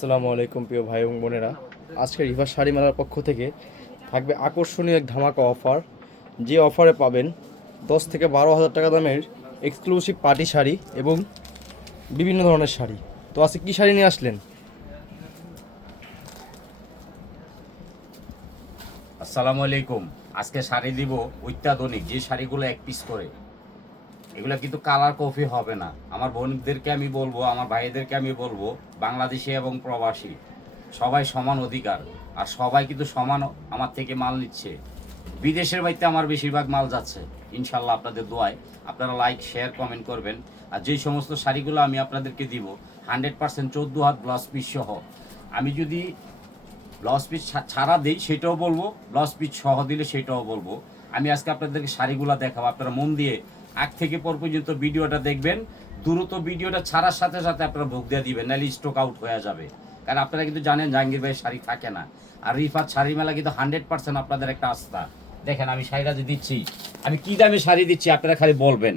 আসসালামু আলাইকুম প্রিয় ভাই এবং বোনেরা। আজকে রিভার শাড়ি মেলার পক্ষ থেকে থাকবে আকর্ষণীয় এক ধামাকা অফার। যে অফারে পাবেন 10 থেকে 12 হাজার টাকা দামের এক্সক্লুসিভ পার্টি শাড়ি এবং বিভিন্ন ধরনের শাড়ি। তো আজকে কী শাড়ি নিয়ে আসলেন? আসসালামু আলাইকুম। আজকে শাড়ি দিব অত্যাধুনিক, যে শাড়িগুলো এক পিস করে। এগুলো কিন্তু কালার কপি হবে না। আমার বোনদেরকে আমি বলবো, আমার ভাইদেরকে আমি বলবো, বাংলাদেশি এবং প্রবাসী সবাই সমান অধিকার, আর সবাই কিন্তু সমান আমার থেকে মাল নিচ্ছে। বিদেশের বাড়িতে আমার বেশিরভাগ মাল যাচ্ছে। ইনশাল্লাহ আপনাদের দোয়ায় আপনারা লাইক, শেয়ার, কমেন্ট করবেন। আর যেই সমস্ত শাড়িগুলো আমি আপনাদেরকে দিব 100% 14 হাত ব্লাউজ পিস সহ। আমি যদি ব্লাউজ পিস ছাড়া দিই সেটাও বলবো, ব্লাউজ পিস সহ দিলে সেটাও বলবো। আমি আজকে আপনাদেরকে শাড়িগুলো দেখাবো। আপনারা মন দিয়ে আগ থেকে পর পর্যন্ত ভিডিওটা দেখবেন। দ্রুত ভিডিওটা ছাড়ার সাথে সাথে আপনারা বুক দিয়ে দিবেন, নাহলে স্টক আউট হয়ে যাবে। কারণ আপনারা কিন্তু জানেন জাহাঙ্গীর ভাইয়ের শাড়ি থাকে না। আর রিফাত শাড়ি মেলা কিন্তু 100% আপনাদের একটা আস্থা। দেখেন আমি শাড়িটা যে দিচ্ছি, আমি কি দামে শাড়ি দিচ্ছি আপনারা খালি বলবেন।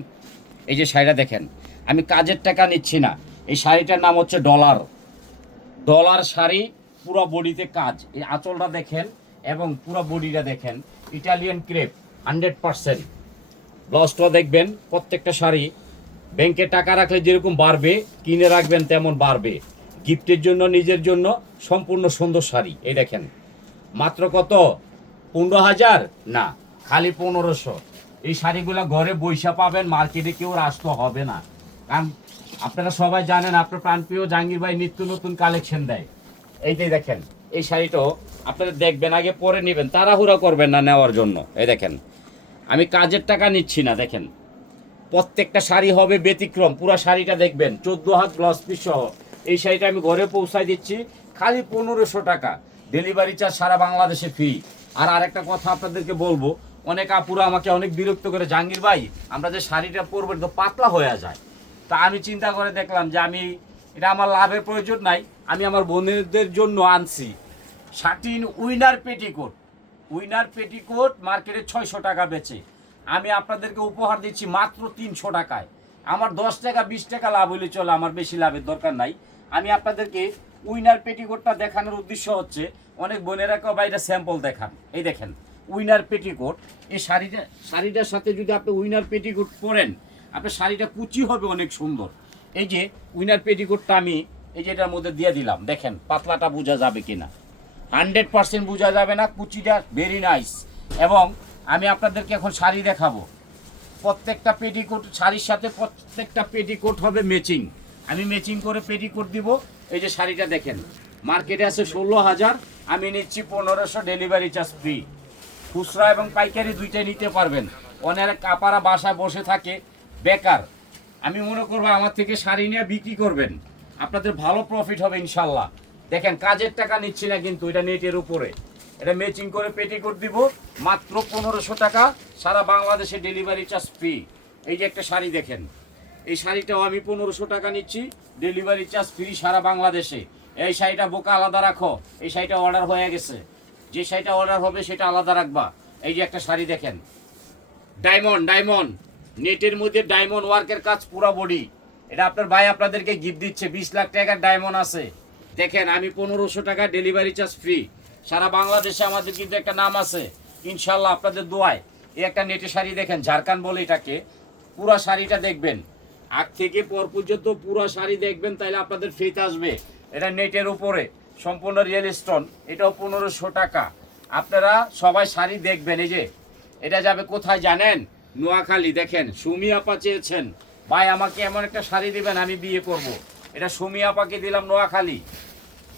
এই যে শাড়িটা দেখেন, আমি কাজের টাকা নিচ্ছি না। এই শাড়িটার নাম হচ্ছে ডলার। ডলার শাড়ি, পুরো বডিতে কাজ। এই আঁচলটা দেখেন এবং পুরো বডিটা দেখেন, ইটালিয়ান ক্রেপ 100%। ব্লাউজটা দেখবেন, প্রত্যেকটা শাড়ি ব্যাংকে টাকা রাখলে যেরকম বাড়বে, কিনে রাখবেন তেমন বাড়বে। গিফটের জন্য, নিজের জন্য সম্পূর্ণ সুন্দর শাড়ি। এই দেখেন, মাত্র কত? 15,000 না, খালি 1500। এই শাড়িগুলো ঘরে বৈশা পাবেন, মার্কেটে কেউ আসতে হবে না। কারণ আপনারা সবাই জানেন আপনার প্রাণপ্রিয় জাহাঙ্গীর ভাই নিত্য নতুন কালেকশন দেয়। এই যে দেখেন, এই শাড়িটাও আপনারা দেখবেন, আগে পরে নেবেন, তাড়াহুড়া করবেন না নেওয়ার জন্য। এই দেখেন, আমি কাজের টাকা নিচ্ছি না। দেখেন প্রত্যেকটা শাড়ি হবে ব্যতিক্রম। পুরো শাড়িটা দেখবেন 14 হাত ব্লাউজ পিস সহ। এই শাড়িটা আমি ঘরে পৌঁছায় দিচ্ছি খালি 1500 টাকা। ডেলিভারি চার্জ সারা বাংলাদেশে ফ্রি। আর আরেকটা কথা আপনাদেরকে বলবো, অনেক আপুরা আমাকে অনেক বিরক্ত করে, জাহাঙ্গীর ভাই আমরা যে শাড়িটা পরবো তো পাতলা হয়ে যায়। তা আমি চিন্তা করে দেখলাম যে আমি এটা আমার লাভের প্রয়োজন নাই, আমি আমার বোনদের জন্য আনছি satin winner petticoat. Winner petticoat মার্কেটে 600 টাকা বেচে, আমি আপনাদেরকে উপহার দিচ্ছি মাত্র 300 টাকায়। আমার 10 টাকা 20 টাকা লাভ হলে চলে, আমার বেশি লাভের দরকার নাই। আমি আপনাদেরকে উইনার পেটিকোটটা দেখানোর উদ্দেশ্য হচ্ছে, অনেক বোনেরা কেউ বা এটা স্যাম্পল দেখান। এই দেখেন উইনার পেটিকোট। এই শাড়িটার সাথে যদি আপনি উইনার পেটিকোট পরেন, আপনার শাড়িটা কুচি হবে অনেক সুন্দর। এই যে উইনার পেটিকোটটা আমি এই যে এটার মধ্যে দিয়ে দিলাম, দেখেন পাতলাটা বোঝা যাবে কিনা। 100% বোঝা যাবে না, কুচিটা ভেরি নাইস। এবং আমি আপনাদেরকে এখন শাড়ি দেখাবো। প্রত্যেকটা পেটিকোট শাড়ির সাথে প্রত্যেকটা পেটিকোট হবে ম্যাচিং। আমি ম্যাচিং করে পেটিকোট দিব। এই যে শাড়িটা দেখেন, মার্কেটে আছে 16,000, আমি নিচ্ছি 1500, ডেলিভারি চার্জ ফ্রি। খুচরা এবং পাইকারি দুইটাই নিতে পারবেন। অনেক কাপারা বাসায় বসে থাকে বেকার, আমি মনে করবো আমার থেকে শাড়ি নিয়ে বিক্রি করবেন, আপনাদের ভালো প্রফিট হবে ইনশাল্লাহ। দেখেন কাজের টাকা নিচ্ছি না কিন্তু, এটা নেটের উপরে। এটা ম্যাচিং করে পেটিকোট দিব মাত্র 1500 টাকা, সারা বাংলাদেশে ডেলিভারি চার্জ ফ্রি। এই যে একটা শাড়ি দেখেন, এই শাড়িটাও আমি 1500 টাকা নিচ্ছি, ডেলিভারি চার্জ ফ্রি সারা বাংলাদেশে। এই শাড়িটা বোকা আলাদা রাখো, এই শাড়িটা অর্ডার হয়ে গেছে। যে শাড়িটা অর্ডার হবে সেটা আলাদা রাখবা। এই যে একটা শাড়ি দেখেন, ডায়মন্ড ডায়মন্ড নেটের মধ্যে ডায়মন্ড ওয়ার্কের কাজ, পুরো বডি। এটা আপনার ভাই আপনাদেরকে গিফট দিচ্ছে, 20 লাখ টাকার ডায়মন্ড আছে। দেখেন আমি 1500 টাকা, ডেলিভারি চার্জ ফ্রি সারা বাংলাদেশে। আমাদের কিন্তু একটা নাম আছে ইনশাল্লাহ আপনাদের দোয়ায়। এই একটা নেটের শাড়ি দেখেন, ঝাড়খান বলে এটাকে। পুরো শাড়িটা দেখবেন, আগ থেকে পর পর্যন্ত পুরো শাড়ি দেখবেন, তাইলে আপনাদের ফেথ আসবে। এটা নেটের উপরে সম্পূর্ণ রিয়েল স্টোন, এটাও 1500 টাকা। আপনারা সবাই শাড়ি দেখবেন। এই যে এটা যাবে কোথায় জানেন? নোয়াখালী। দেখেন সুমি আপা চেয়েছেন, ভাই আমাকে এমন একটা শাড়ি দিবেন আমি বিয়ে করব। এটা সুমি আপাকে দিলাম নোয়াখালী।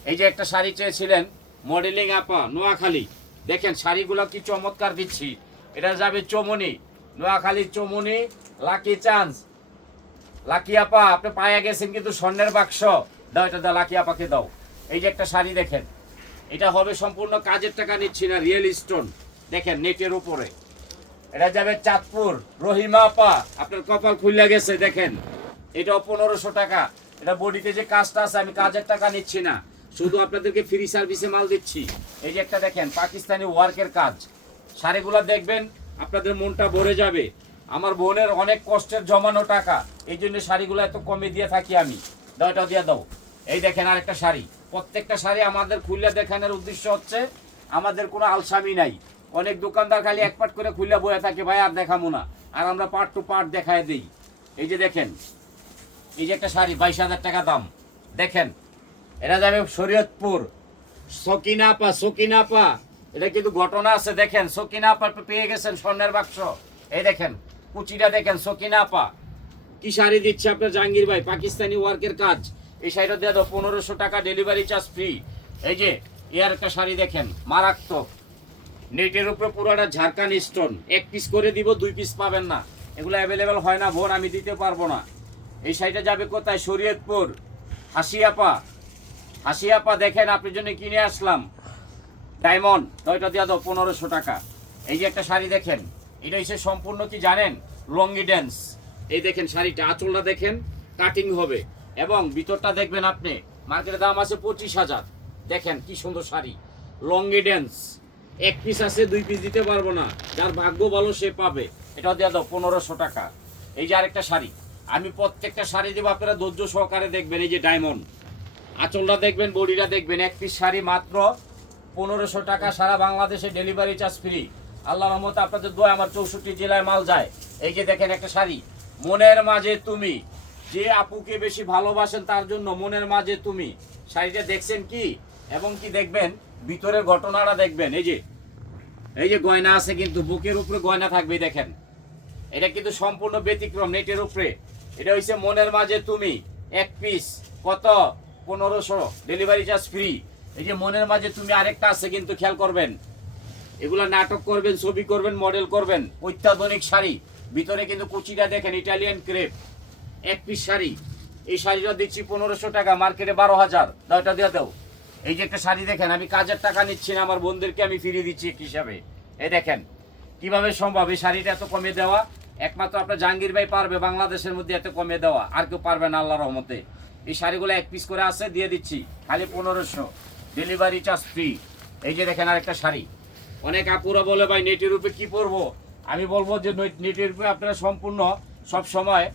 এই যে একটা শাড়ি চেয়েছিলেন মডেলিং আপা, নোয়াখালী। দেখেন শাড়িগুলো কি চমৎকার দিচ্ছি। এটা যাবে চমনি, নোয়াখালীর চমনি। লাকি চান্স, লাকি আপা আপনি পায়ে গেছেন কিন্তু স্বর্ণের বাক্স দাও, এটা দাও, লাকি আপাকে দাও। এই যে একটা শাড়ি দেখেন, এটা হবে সম্পূর্ণ কাজের টাকা নিচ্ছি না, রিয়েল স্টোন। দেখেন নেটের উপরে। এটা যাবে চাঁদপুর, রহিমা আপা আপনার কপাল খুলে গেছে। দেখেন এটাও 1500 টাকা। এটা বডিতে যে কাজটা আছে, আমি কাজের টাকা নিচ্ছি না, শুধু আপনাদেরকে ফ্রি সার্ভিসে মাল দিচ্ছি। এই যে একটা দেখেন পাকিস্তানি ওয়ার্কের কাজ। শাড়িগুলো দেখবেন আপনাদের মনটা ভরে যাবে। আমার বোনের অনেক কষ্টের জমানো টাকা, এই জন্য শাড়িগুলো এত কমে দিয়ে থাকি আমি। দাও, এটা দিয়ে দাও। এই দেখেন আরেকটা শাড়ি, প্রত্যেকটা শাড়ি আমাদের খুলে দেখানোর উদ্দেশ্য হচ্ছে আমাদের কোনো আলসামি নাই। অনেক দোকানদার খালি এক পাট করে খুলে বয়ে থাকে, ভাই আর দেখাবো না, আর আমরা পার্ট টু পার্ট দেখায় দিই। এই যে দেখেন, এই যে একটা শাড়ি 22,000 টাকা দাম, দেখেন এটা যাবে শরীয়তপুর। সকিনাপা এটা কিন্তু ঘটনা আছে, দেখেন সকিনাপা পেয়ে গেছেন স্বর্ণের বাক্স। এই দেখেন কুচিটা দেখেন, সকিনাপা কি শাড়ি দিচ্ছে আপনার জাহাঙ্গীর ভাই, পাকিস্তানি ওয়ার্কের কাজ। এই শাড়িটা দিয়ে দাও 1500 টাকা, ডেলিভারি চার্জ ফ্রি। এই যে এর একটা শাড়ি দেখেন মারাত্মক, নেটের উপরে পুরোটা ঝাড়খান স্টোন, এক পিস করে দিব, 2 পিস পাবেন না, এগুলো অ্যাভেলেবেল হয় না বোন, আমি দিতে পারবো না। এই শাড়িটা যাবে কোথায়? শরীয়তপুর। হাসিয়াপা দেখেন আপনার জন্য কিনে আসলাম, ডায়মন্ড, ওইটা দিয়ে দাও 1500 টাকা। এই যে একটা শাড়ি দেখেন, এটা হচ্ছে সম্পূর্ণ কি জানেন, লঙ্গি ড্যান্স। এই দেখেন শাড়িটা, আঁচলটা দেখেন কাটিং হবে, এবং ভিতরটা দেখবেন আপনি, মার্কেটের দাম আছে 25,000। দেখেন কি সুন্দর শাড়ি, লঙ্গি ড্যান্স, এক পিস আছে, 2 পিস দিতে পারবো না, যার ভাগ্য ভালো সে পাবে। এটা দিয়ে দাও 1500 টাকা। এই যে আরেকটা শাড়ি, আমি প্রত্যেকটা শাড়ি দেবো, আপনারা ধৈর্য সহকারে দেখবেন। এই যে ডায়মন্ড, আঁচলটা দেখবেন, বডিটা দেখবেন, এক পিস শাড়ি মাত্র 1500 টাকা, সারা বাংলাদেশে ডেলিভারি চার্জ ফ্রি। আল্লাহর রহমতে আপনাদের দোয়া আমার 64 জেলায় মাল যায়। এই যে দেখেন একটা শাড়ি, মনের মাঝে তুমি, যে আপুকে বেশি ভালোবাসেন তার জন্য মনের মাঝে তুমি, শাড়িটা দেখছেন কি, এবং কি দেখবেন ভিতরের ঘটনাটা দেখবেন। এই যে গয়না আছে, কিন্তু বুকের উপরে গয়না থাকবে, দেখেন এটা কিন্তু সম্পূর্ণ ব্যতিক্রম, নেটের উপরে। এটা হচ্ছে মনের মাঝে তুমি, এক পিস কত? 1500, ডেলিভারি চার্জ ফ্রি। এই যে মনের মাঝে তুমি আরেকটা আছে, কিন্তু খেয়াল করবেন, এগুলা নাটক করবেন, ছবি করবেন, মডেল করবেন, অত্যাধুনিক শাড়ি। ভিতরে কিন্তু কুচিটা দেখেন, ইটালিয়ান ক্রেপ, এক পিস শাড়ি। এই শাড়িটা দিচ্ছি 1500 টাকা, মার্কেটে 12,000, দাওটা দিয়ে দাও। এই যে একটা শাড়ি দেখেন, আমি কাজের টাকা নিচ্ছি না, আমার বোনদেরকে আমি ফিরিয়ে দিচ্ছি এক হিসাবে। এই দেখেন কিভাবে সম্ভব এই শাড়িটা এত কমে দেওয়া, একমাত্র আপনার জাহাঙ্গীর ভাই পারবে বাংলাদেশের মধ্যে এত কমে দেওয়া, আর কেউ পারবে না আল্লাহর রহমতে। এই শাড়িগুলো এক পিস করে আছে, দিয়ে দিচ্ছি খালি 1500, ডেলিভারি চার্জ ফ্রি। এই যে দেখেন আরেকটা শাড়ি, অনেক আপুরা বলে ভাই নেটের রূপে কি পরবো, আমি বলবো যে নেটের রূপে আপনারা সম্পূর্ণ সব সময়।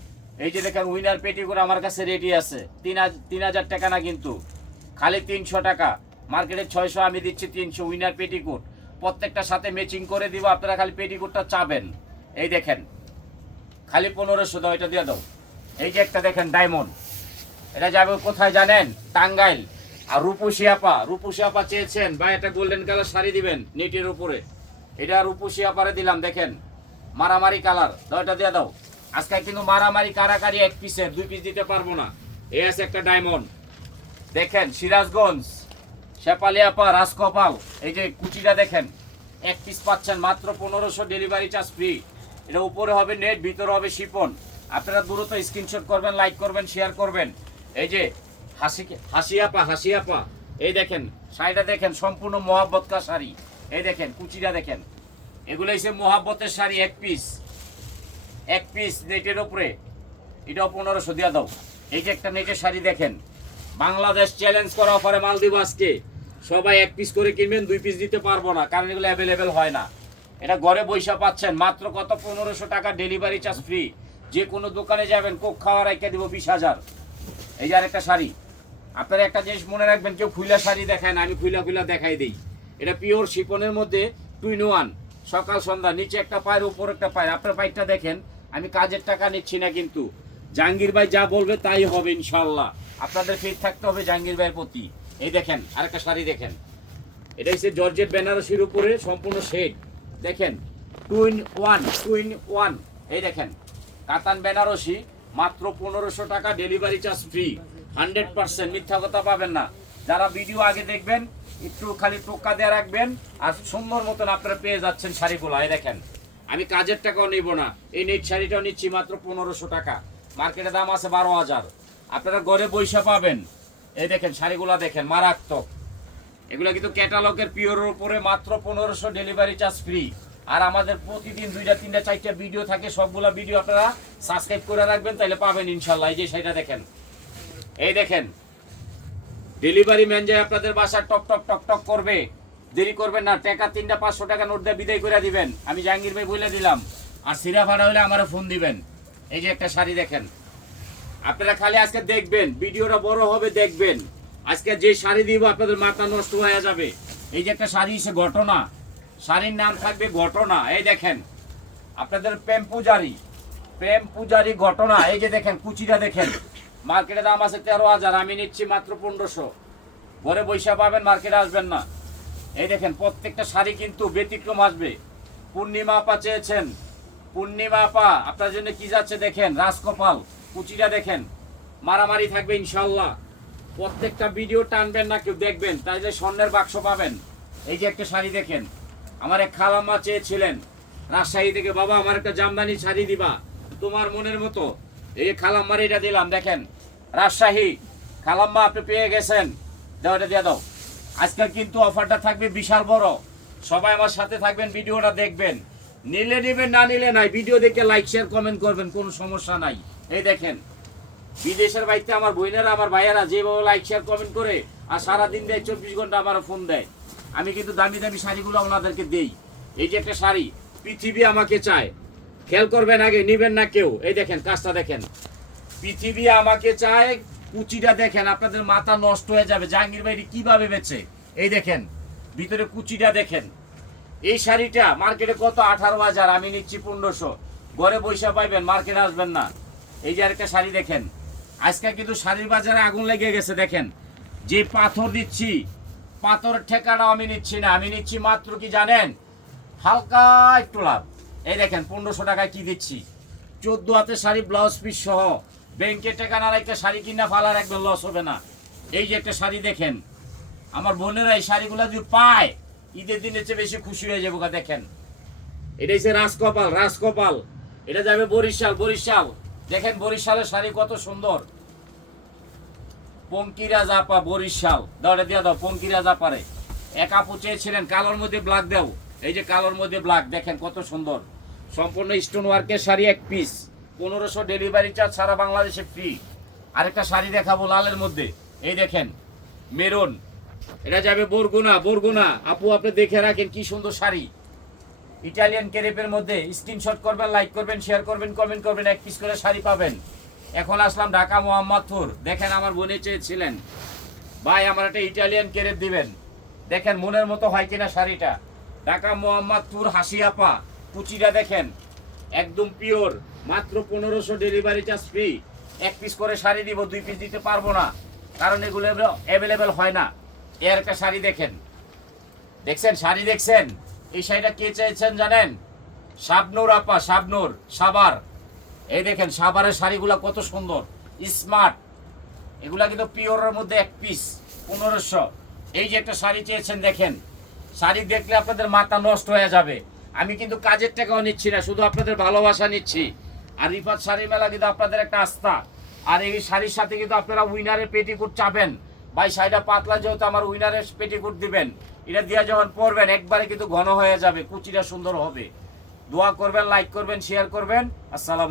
এই যে দেখেন উইনার পেটি করে আমার কাছে রেডি আছে, 3000 টাকা না, কিন্তু খালি 300 টাকা, মার্কেটে 600, আমি দিচ্ছি 300। উইনার পেটিকোট প্রত্যেকটার সাথে ম্যাচিং করে দিব, আপনারা খালি পেটিকোটটা চাবেন। এই দেখেন খালি 1500 দাও, এটা দিয়ে দাও। এই যে একটা দেখেন ডায়মন্ড, এটা যাবে কোথায় জানেন? টাঙ্গাইল। আর রূপসী আপা চেয়েছেন ভাই একটা গোল্ডেন কালার শাড়ি দিবেন নেটের উপরে, এটা রূপসী আপারে দিলাম। দেখেন মারামারি কালার, দাও এটা দিয়ে দাও। আজকে কিন্তু মারামারি কারাকারি, এক পিসের 2 পিস দিতে পারবো না। এই আছে একটা ডায়মন্ড, দেখেন সিরাজগঞ্জ, শেপালি আপা, রাজকপাল। এই যে কুচিটা দেখেন, এক পিস পাচ্ছেন মাত্র 1500, ডেলিভারি চার্জ ফ্রি। এটা উপরে হবে নেট, ভিতরে হবে শিপন। আপনারা দ্রুত স্ক্রিনশট করবেন, লাইক করবেন, শেয়ার করবেন। এই যে হাসি আপা, এই দেখেন শাড়িটা দেখেন, সম্পূর্ণ মহাব্বত কা শাড়ি। এই দেখেন কুচিটা দেখেন, এগুলো হচ্ছে মহাব্বতের শাড়ি, এক পিস নেটের উপরে, এটাও 1500 দিয়ে দাও। এই যে একটা নেটের শাড়ি দেখেন, বাংলাদেশ চ্যালেঞ্জ করা অফারে মাল দিব আজকে, সবাই এক পিস করে কিনবেন, 2 পিস দিতে পারবো না, কারণ এগুলো অ্যাভেলেবেল হয় না। এটা ঘরে বৈশা পাচ্ছেন মাত্র কত? 1500 টাকা, ডেলিভারি চার্জ ফ্রি। যে কোনো দোকানে যাবেন, কোক খাওয়া রাইখা দিব 20,000। এই যে আরেকটা শাড়ি, আপনারা একটা জিনিস মনে রাখবেন, কেউ খুইলা শাড়ি দেখায় না, আমি খুইলা দেখাই দিই। এটা পিওর শিপনের মধ্যে 2 in 1, সকাল সন্ধ্যা, নিচে একটা পায়ের, উপর একটা পায়ের। আপনার পাইরটা দেখেন, আমি কাজের টাকা নিচ্ছি না, কিন্তু জাহাঙ্গীর ভাই যা বলবে তাই হবে ইনশাল্লাহ। আপনাদের ফেথ থাকতে হবে জাহাঙ্গীর ভাইয়ের প্রতি। এই দেখেন আরেকটা শাড়ি দেখেন, এটা হচ্ছে জর্জেট বেনারসির উপরে সম্পূর্ণ শেড, দেখেন 2 in 1। এই দেখেন কাতান বেনারসি, মাত্র 1500 টাকা, ডেলিভারি চার্জ ফ্রি। 100% মিথ্যা কথা পাবেন না। যারা ভিডিও আগে দেখবেন একটু খালি টোকা দিয়ে রাখবেন, আর সুন্দর মতন আপনারা পেয়ে যাচ্ছেন শাড়িগুলো। এই দেখেন আমি কাজের টাকাও নিব না, এই নেট শাড়িটাও নিচ্ছি মাত্র 1500 টাকা, মার্কেটের দাম আছে 12,000। আপনারা ঘরে বৈশা পাবেন। এই দেখেন শাড়িগুলো দেখেন মারাত্মক, এগুলো কিন্তু ক্যাটালগের পিওরের উপরে, মাত্র 1500, ডেলিভারি চার্জ ফ্রি। আর আমাদের প্রতিদিন 2টা 3টা 4টা ভিডিও থাকে, সবগুলা ভিডিও আপনারা সাবস্ক্রাইব করে রাখবেন, তাহলে পাবেন ইনশাল্লাহ। এই যে শাড়িটা দেখেন, এই দেখেন ডেলিভারি ম্যান যে আপনাদের বাসা টক টক টক টক করবে, দেরি করবেন না, টাকা 3টা 500 টাকা নোট দিয়ে বিদায় করে দিবেন, আমি জাহাঙ্গীর ভাই বলে দিলাম। আর সিরা ভাড়া হলে আমারও ফোন দিবেন। এই যে একটা শাড়ি দেখেন, আপনারা খালি আজকে দেখবেন, ভিডিওটা বড় হবে দেখবেন, আজকে যে শাড়ি দিব আপনাদের মাথা নষ্ট হয়ে যাবে। এই যে একটা শাড়ি এসে ঘটনা, শাড়ির নাম থাকবে ঘটনা। এই দেখেন আপনাদের প্রেম পূজারি ঘটনা। এই যে দেখেন কুচিটা দেখেন, মার্কেটে দাম আছে 13,000, আমি নিচ্ছি মাত্র 1500। ঘরে বৈশা পাবেন, মার্কেটে আসবেন না। এই দেখেন প্রত্যেকটা শাড়ি কিন্তু ব্যতিক্রম আসবে। পূর্ণিমা আপা চেয়েছেন, পূর্ণিমা আপা আপনার জন্য কি যাচ্ছে দেখেন, রাজকপাল কুচিটা দেখেন, মারামারি থাকবে ইনশাল্লাহ। প্রত্যেকটা ভিডিও টানবেন না কেউ, দেখবেন তাইলে স্বর্ণের বাক্স পাবেন। এই যে একটা শাড়ি দেখেন, আমার এক খালাম্মা চেয়েছিলেন রাজশাহী থেকে, বাবা আমার একটা জামদানি শাড়ি দিবা তোমার মনের মতো। এই যে খালাম্মার এটা দিলাম দেখেন, রাজশাহী খালাম্মা আপনি পেয়ে গেছেন, দাও এটা দিয়ে দাও। আজকাল কিন্তু অফারটা থাকবে বিশাল বড়, সবাই আমার সাথে থাকবেন, ভিডিওটা দেখবেন। নিলে নেবেন, না নিলে নাই। ভিডিও দেখে লাইক শেয়ার কমেন্ট করবেন, কোনো সমস্যা নাই। এই দেখেন বিদেশের বাড়িতে আমার বোনেরা আমার ভাইয়েরা যেভাবে লাইক শেয়ার কমেন্ট করে আর সারাদিন দেয়, 24 ঘন্টা আমার ফোন দেয়, আমি কিন্তু দামি দামি শাড়িগুলো ওনাদেরকে দেই। এই যে একটা শাড়ি পৃথিবী আমাকে চায়, খেয়াল করবেন, আগে নিবেন না কেউ। এই দেখেন কাজটা দেখেন, পৃথিবী আমাকে চায়, কুচিটা দেখেন, আপনাদের মাথা নষ্ট হয়ে যাবে। জাহাঙ্গীর ভাই কিভাবে বেচে, এই দেখেন ভিতরে কুচিটা দেখেন। এই শাড়িটা মার্কেটে কত, 18,000, আমি নিচ্ছি 1500। ঘরে বৈশা পাইবেন, মার্কেটে আসবেন না। এই যে আরেকটা শাড়ি দেখেন, আজকে কিন্তু শাড়ির বাজারে আগুন লেগে গেছে। দেখেন যে পাথর দিচ্ছি, পাথরের ঠেকাটা আমি নিচ্ছি না, আমি নিচ্ছি মাত্র কি জানেন, হালকা একটু লাভ। এই দেখেন 1500 টাকায় কি দিচ্ছি, 14 হাতের শাড়ি ব্লাউজ পিস সহ। ব্যাংকের টাকা না একটা শাড়ি কিনা ফালার একদম লস হবে না। এই যে একটা শাড়ি দেখেন, আমার বোনেরা এই শাড়িগুলো যদি পায় ঈদের দিনের চেয়ে বেশি খুশি হয়ে যাবো। দেখেন এটা হচ্ছে রাজকপাল, এটা যাবে বরিশাল। দেখেন বরিশালের শাড়ি কত সুন্দর, পঙ্কিরা জাপা বরিশাল, দাও এটা দিয়ে দাও। পঙ্কিরা জাপারে এক আপু চেয়েছিলেন কালোর মধ্যে ব্ল্যাক দাও, এই যে কালোর মধ্যে ব্ল্যাক, দেখেন কত সুন্দর। সম্পূর্ণ স্টোন ওয়ার্কের শাড়ি, এক পিস 1500, ডেলিভারি চার্জ সারা বাংলাদেশে ফ্রি। আরেকটা শাড়ি দেখাবো লালের মধ্যে, এই দেখেন মেরুন, এটা যাবে বরগুনা। আপু আপনি দেখে রাখেন কি সুন্দর শাড়ি, ইটালিয়ান ক্রেপের মধ্যে। স্ক্রিনশট করবেন, লাইক করবেন, শেয়ার করবেন, কমেন্ট করবেন, এক পিস করে শাড়ি পাবেন। এখন আসলাম ঢাকা মোহাম্মদপুর। দেখেন আমার বোনে চেয়েছিলেন ভাই আমার একটা ইটালিয়ান ক্রেপ দিবেন, দেখেন মনের মতো হয় কিনা শাড়িটা। ঢাকা মোহাম্মদপুর হাসিয়াপা, কুচিটা দেখেন একদম পিওর, মাত্র 1500, ডেলিভারি চার্জ ফ্রি। এক পিস করে শাড়ি দিব, 2 পিস দিতে পারবো না, কারণ এগুলো অ্যাভেলেবেল হয় না। এর একটা শাড়ি দেখেন, দেখছেন শাড়ি দেখছেন, এই শাড়িটা কে চেয়েছেন জানেন, শাবনূর আপা, সাবার। এই দেখেন সাভারের শাড়িগুলো কত সুন্দর, স্মার্ট, এগুলা কিন্তু পিওরের মধ্যে এক পিস 1500। এই যে একটা শাড়ি চেয়েছেন দেখেন, শাড়ি দেখলে আপনাদের মাথা নষ্ট হয়ে যাবে। আমি কিন্তু কাজের টাকাও নিচ্ছি না, শুধু আপনাদের ভালোবাসা নিচ্ছি। আর রিফাত শাড়ি মেলা কিন্তু আপনাদের একটা আস্থা। আর এই শাড়ির সাথে কিন্তু আপনারা উইনারের পেটিকুট চাবেন, ভাই শাড়িটা পাতলা যেহেতু আমার উইনারের পেটিকুট দিবেন, এটা দিয়ে যখন পরবেন একবারে কিন্তু ঘন হয়ে যাবে, কুচিটা সুন্দর হবে। দোয়া করবেন, লাইক করবেন, শেয়ার করবেন। আসসালাম।